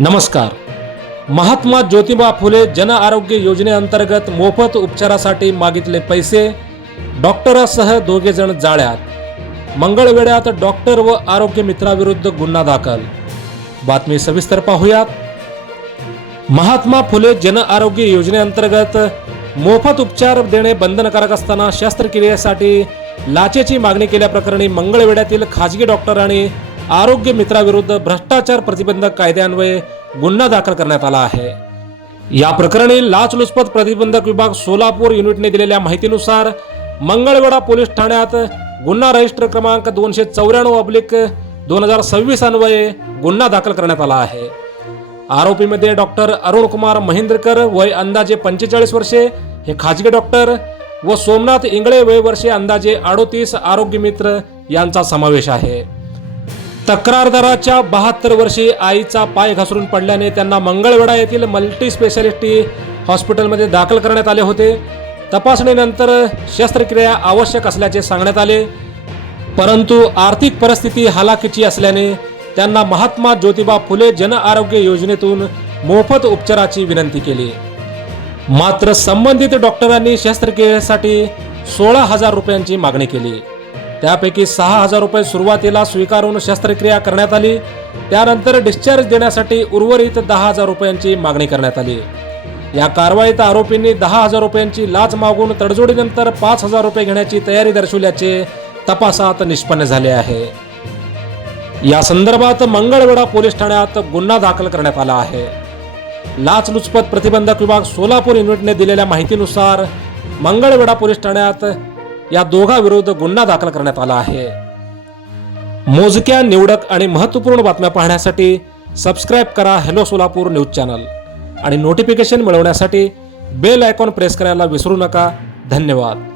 नमस्कार. महात्मा ज्योतिबा फुले जन आरोग्य योजनेअंतर्गत मोफत उपचारासाठी मागितले पैसे, डॉक्टरासह दोघे जण जाळ्यात. मंगळवेढ्यात डॉक्टर व आरोग्य मित्राविरुद्ध गुन्हा दाखल. बातमी सविस्तर पाहूयात. महात्मा फुले जन आरोग्य योजनेअंतर्गत मोफत उपचार देणे बंधनकारक असताना शस्त्रक्रियेसाठी लाचेची मागणी केल्याप्रकरणी मंगळवेढ्यातील खाजगी डॉक्टर आणि आरोग्य मित्राविरुद्ध भ्रष्टाचार प्रतिबंधक कायद्यान्वये गुन्हा दाखल करण्यात आला आहे. या प्रकरणी लाचलुचपत प्रतिबंधक विभाग सोलापूर युनिटने दिलेल्या माहितीनुसार मंगळवेढा पोलीस ठाण्यात गुन्हा रजिस्टर क्रमांक 294/2026 अन्वये गुन्हा दाखल करण्यात आला आहे. आरोपीमध्ये डॉक्टर अरुण कुमार महेंद्रकर वय अंदाजे 45 वर्षे हे खाजगी डॉक्टर व सोमनाथ इंगळे वय वर्षे अंदाजे 38 आरोग्य मित्र यांचा समावेश आहे. तक्रारदाराच्या 72 वर्षीय आईचा पाय घसरून पडल्याने त्यांना मंगळवेढा येथील मल्टी स्पेशालिटी हॉस्पिटलमध्ये दाखल करण्यात आले होते. तपासणीनंतर शस्त्रक्रिया आवश्यक असल्याचे सांगण्यात आले, परंतु आर्थिक परिस्थिती हलाखीची असल्याने त्यांना महात्मा ज्योतिबा फुले जन आरोग्य योजनेतून मोफत उपचाराची विनंती केली. मात्र संबंधित डॉक्टरांनी शस्त्रक्रियेसाठी 16,000 रुपयांची मागणी केली. त्यापैकी 6,000 रुपये सुरुवातीला स्वीकारून शस्त्रक्रिया करण्यात आली. त्यानंतर डिस्चार्ज देण्यासाठी उर्वरित 10,000 रुपयांची मागणी करण्यात आली. या कारवाईत आरोपींनी 10,000 रुपयांची लाच मागून तडजोडीनंतर 5,000 रुपये घेण्याची तयारी दर्शवल्याचे तपासात निष्पन्न झाले आहे. या संदर्भात मंगळवेढा पोलीस ठाण्यात गुन्हा दाखल करण्यात आला आहे. लाचलुचपत प्रतिबंधक विभाग सोलापूर युनिटने दिलेल्या माहितीनुसार मंगळवेढा पोलीस ठाण्यात या दोघांविरुद्ध गुन्हा दाखल करण्यात आला आहे. मोजक्या, निवडक आणि महत्त्वपूर्ण बातम्या पाहण्यासाठी सबस्क्राईब करा हेलो सोलापूर न्यूज चॅनल आणि नोटिफिकेशन मिळवण्यासाठी बेल आयकॉन प्रेस करायला विसरू नका. धन्यवाद.